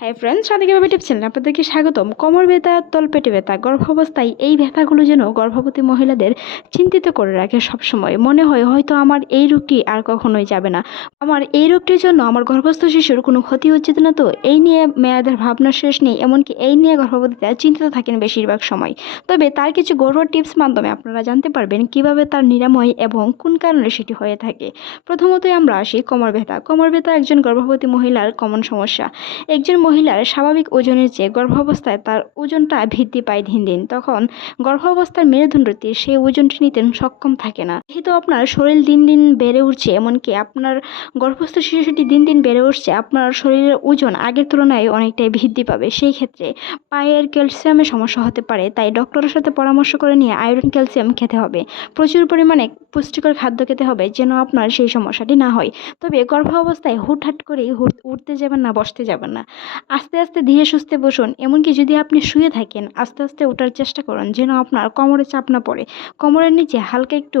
High friends সাদিকে baby tips চ্যানেলে আপনাদেরকে স্বাগতম। কোমর ব্যথা তলপেটে ব্যথা, গর্ভাবস্থায় এই ব্যথাগুলো যেন গর্ভবতী মহিলাদের চিন্তিত করে রাখে সবসময়। মনে হয় হয়তো আমার এই রোগটি আর কখনোই যাবে না। আমার এই রোগটির জন্য আমার গর্ভস্থ শিশুর কোনো ক্ষতি হচ্ছে না তো? এই নিয়ে মেয়েদের ভাবনা শেষ নেই, এমনকি এই নিয়ে গর্ভবতীরা চিন্তিত থাকেন বেশিরভাগ সময়। তবে তার কিছু গর্ভ টিপস মাধ্যমে আপনারা জানতে পারবেন কীভাবে তার নিরাময় এবং কোন কারণে সেটি হয়ে থাকে। প্রথমতই আমরা আসি কোমর ব্যথা। কোমর ব্যথা একজন গর্ভবতী মহিলার কমন সমস্যা। একজন মহিলার স্বাভাবিক ওজনের চেয়ে গর্ভাবস্থায় তার ওজনটা বৃদ্ধি পায় দিন দিন। তখন গর্ভাবস্থার মেরুদণ্ডটি সেই ওজনটি নিতে সক্ষম থাকে না। যেহেতু আপনার শরীর দিন দিন বেড়ে উঠছে, এমনকি আপনার গর্ভস্থ শিশুটি দিন দিন বেড়ে উঠছে, আপনার শরীরের ওজন আগের তুলনায় অনেকটাই বৃদ্ধি পাবে। সেই ক্ষেত্রে পায়ের ক্যালসিয়ামের সমস্যা হতে পারে, তাই ডক্টরের সাথে পরামর্শ করে নিয়ে আয়রন, ক্যালসিয়াম খেতে হবে। প্রচুর পরিমাণে পুষ্টিকর খাদ্য খেতে হবে যেন আপনার সেই সমস্যাটি না হয়। তবে গর্ভাবস্থায় হুটহাট করেই উঠতে যাবেন না, বসতে যাবেন না। আস্তে আস্তে ধীরে সুস্থে বসুন, এমনকি যদি আপনি শুয়ে থাকেন, আস্তে আস্তে ওঠার চেষ্টা করুন যেন আপনার কোমরে চাপ না পড়ে। কোমরের নিচে হালকা একটু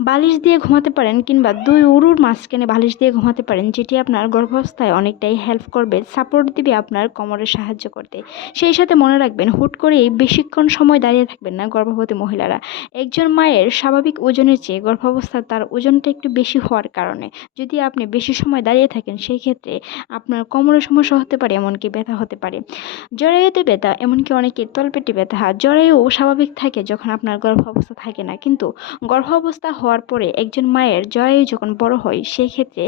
বালিশ দিয়ে ঘুমাতে পারেন কিংবা দুই উরুর মাঝখানে বালিশ দিয়ে ঘুমাতে পারেন, যেটি আপনার গর্ভাবস্থায় অনেকটাই হেল্প করবে সাপোর্ট দিবে আপনার কোমরে সাহায্য করতে। সেই সাথে মনে রাখবেন, হুট করেই বেশিক্ষণ সময় দাঁড়িয়ে থাকবেন না গর্ভবতী মহিলারা। একজন মায়ের স্বাভাবিক ওজনের চেয়ে গর্ভাবস্থা তার ওজনটা একটু বেশি হওয়ার কারণে। যদি আপনি বেশি সময় দাঁড়িয়ে থাকেন, সেই ক্ষেত্রে আপনার কোমরের সমস্যা হতে পারে, এমনকি ব্যথা হতে পারে। জরায়ুতে ব্যথা, এমনকি অনেকের তলপেটে ব্যথা জরায়ু স্বাভাবিক থাকে যখন আপনার গর্ভাবস্থা থাকে না। কিন্তু গর্ভাবস্থা হওয়ার পরে একজন মায়ের জরায়ু যখন বড় হয়, সেই ক্ষেত্রে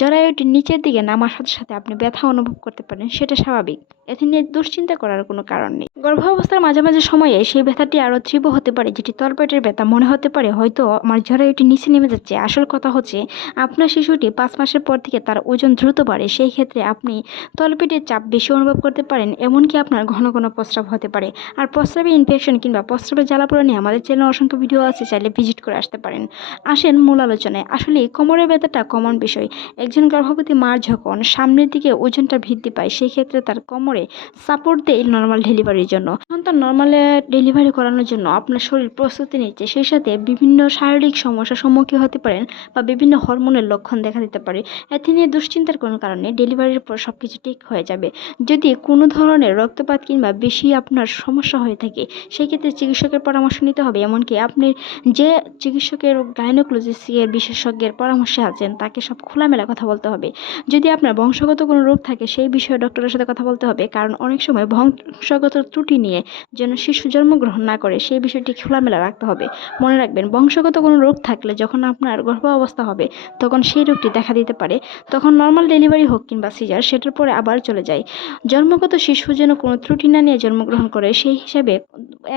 জরায়ুটির নিচের দিকে নামার সাথে সাথে আপনি ব্যথা অনুভব করতে পারেন, সেটা স্বাভাবিক। এতে নিয়ে দুশ্চিন্তা করার কোনো কারণ নেই। গর্ভাবস্থার মাঝামাঝি সময়ে সেই ব্যথাটি আরও তীব্র হতে পারে, যেটি তলপেটের ব্যথা মনে হতে পারে, হয়তো আমার জরায়ুটি নিচে নেমে যাচ্ছে। আসল কথা হচ্ছে, আপনার শিশুটি পাঁচ মাসের পর থেকে তার ওজন দ্রুত বাড়ে। সেই ক্ষেত্রে আপনি তলপেটের চাপ বেশি অনুভব করতে পারেন, এমনকি আপনার ঘন ঘন প্রস্রাব হতে পারে। আর প্রস্রাবে ইনফেকশন কিংবা প্রস্রাবের জ্বালাপোড়া নিয়ে আমাদের চ্যানেলে অসংখ্য ভিডিও আছে, চাইলে ভিজিট করে আসতে পারেন। আসেন মূল আলোচনায়। আসলে কোমরের ব্যথাটা কমন বিষয়। একজন গর্ভবতী মার যখন সামনের দিকে ওজনটা বৃদ্ধি পায়, সেই ক্ষেত্রে তার কোমরে সাপোর্ট দেয় নর্মাল ডেলিভারির জন্য। সন্তান নর্মালে ডেলিভারি করানোর জন্য আপনার শরীর প্রস্তুতি নিচ্ছে। সেই সাথে বিভিন্ন শারীরিক সমস্যার সম্মুখীন হতে পারেন বা বিভিন্ন হরমোনের লক্ষণ দেখা দিতে পারে। এতে নিয়ে দুশ্চিন্তার কোনো কারণে ডেলিভারির পর সব কিছু ঠিক হয়ে যাবে। যদি কোনো ধরনের রক্তপাত কিংবা বেশি আপনার সমস্যা হয়ে থাকে সেই ক্ষেত্রে চিকিৎসকের পরামর্শ নিতে হবে। এমনকি আপনি যে চিকিৎসকের গাইনোকোলজিস্টের বিশেষজ্ঞের পরামর্শে আছেন, তাকে সব খোলামেলা কথা বলতে হবে। যদি আপনার বংশগত কোনো রোগ থাকে, সেই বিষয়ে ডক্টরের সাথে কথা বলতে হবে। কারণ অনেক সময় বংশগত ত্রুটি নিয়ে যেন শিশু জন্মগ্রহণ না করে, সেই বিষয়টি খোলামেলা রাখতে হবে। মনে রাখবেন, বংশগত কোনো রোগ থাকলে যখন আপনার গর্ভ অবস্থা হবে, তখন সেই রোগটি দেখা দিতে পারে। তখন নর্মাল ডেলিভারি হোক কিংবা সিজার সেটার পরে আবার চলে যায়। জন্মগত শিশু যেন কোনো ত্রুটি না নিয়ে জন্মগ্রহণ করে, সেই হিসাবে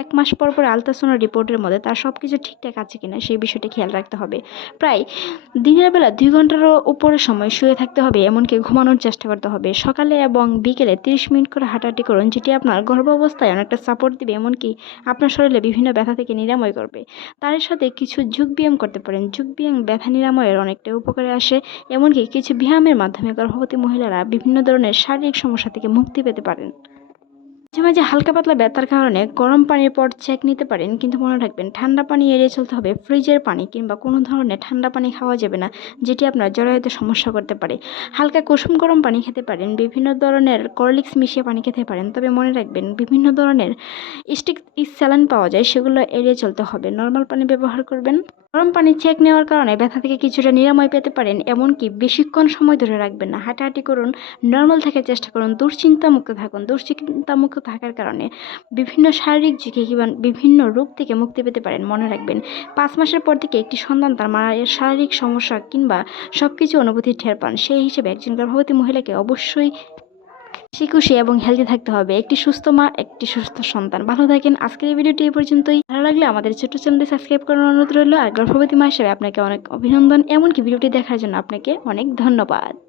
এক মাস পর পর আলট্রাসাউন্ড রিপোর্টের মধ্যে তার সব কিছু ঠিকঠাক আছে কিনা, সেই বিষয়টি খেয়াল রাখতে হবে। প্রায় দিনের বেলা দুই ঘন্টারও উপরে সময় শুয়ে থাকতে হবে, এমনকি ঘুমানোর চেষ্টা করতে হবে। সকালে এবং বিকেলে তিরিশ মিনিট করে হাঁটাহাঁটি করুন, যেটি আপনার গর্ভ অবস্থায় অনেকটা সাপোর্ট দিবে, এমনকি আপনার শরীরে বিভিন্ন ব্যথা থেকে নিরাময় করবে। তার সাথে কিছু যোগ ব্যায়াম করতে পারেন। যোগ ব্যায়াম ব্যথা নিরাময়ের অনেকটা উপকারে আসে, এমনকি কিছু ব্যায়ামের মাধ্যমে গর্ভবতী মহিলারা বিভিন্ন ধরনের শারীরিক সমস্যা থেকে মুক্তি পেতে পারেন। মাঝে মাঝে হালকা পাতলা ব্যথার কারণে গরম পানির পর চেক নিতে পারেন, কিন্তু মনে রাখবেন ঠান্ডা পানি এড়িয়ে চলতে হবে ফ্রিজের পানি কিংবা কোনো ধরনের ঠান্ডা পানি খাওয়া যাবে না, যেটি আপনার জরায়ুতে সমস্যা করতে পারে। হালকা কুসুম গরম পানি খেতে পারেন, বিভিন্ন ধরনের করলিক্স মিশিয়ে পানি খেতে পারেন, তবে মনে রাখবেন বিভিন্ন ধরনের স্টিক স্যালান পাওয়া যায়, সেগুলো এড়িয়ে চলতে হবে। নর্মাল পানি ব্যবহার করবেন। গরম পানি চেক নেওয়ার কারণে ব্যথা থেকে কিছুটা নিরাময় পেতে পারেন, এমনকি বেশিক্ষণ সময় ধরে রাখবেন না। হাঁটাহাঁটি করুন নর্মাল থাকার চেষ্টা করুন দুশ্চিন্তা মুক্ত থাকুন। দুশ্চিন্তা মুক্ত থাকার কারণে বিভিন্ন শারীরিক ঝুঁকি কিংবা বিভিন্ন রোগ থেকে মুক্তি পেতে পারেন, মনে রাখবেন। পাঁচ মাসের পর থেকে একটি সন্তান তার মায়ের শারীরিক সমস্যা কিংবা সব কিছু অনুভূতি ঠের পান। সেই হিসেবে একজন গর্ভবতী মহিলাকে অবশ্যই খুশি খুশি এবং হেলদি থাকতে হবে। একটি সুস্থ মা, একটি সুস্থ সন্তান। ভালো থাকেন। আজকের এই ভিডিওটি এই পর্যন্তই। ভালো লাগলে আমাদের ছোট চ্যানেলটি সাবস্ক্রাইব করার অনুরোধ রইল। আর গর্ভবতী মা হিসেবে আপনাকে অনেক অভিনন্দন। এমনকি ভিডিওটি দেখার জন্য আপনাকে অনেক ধন্যবাদ।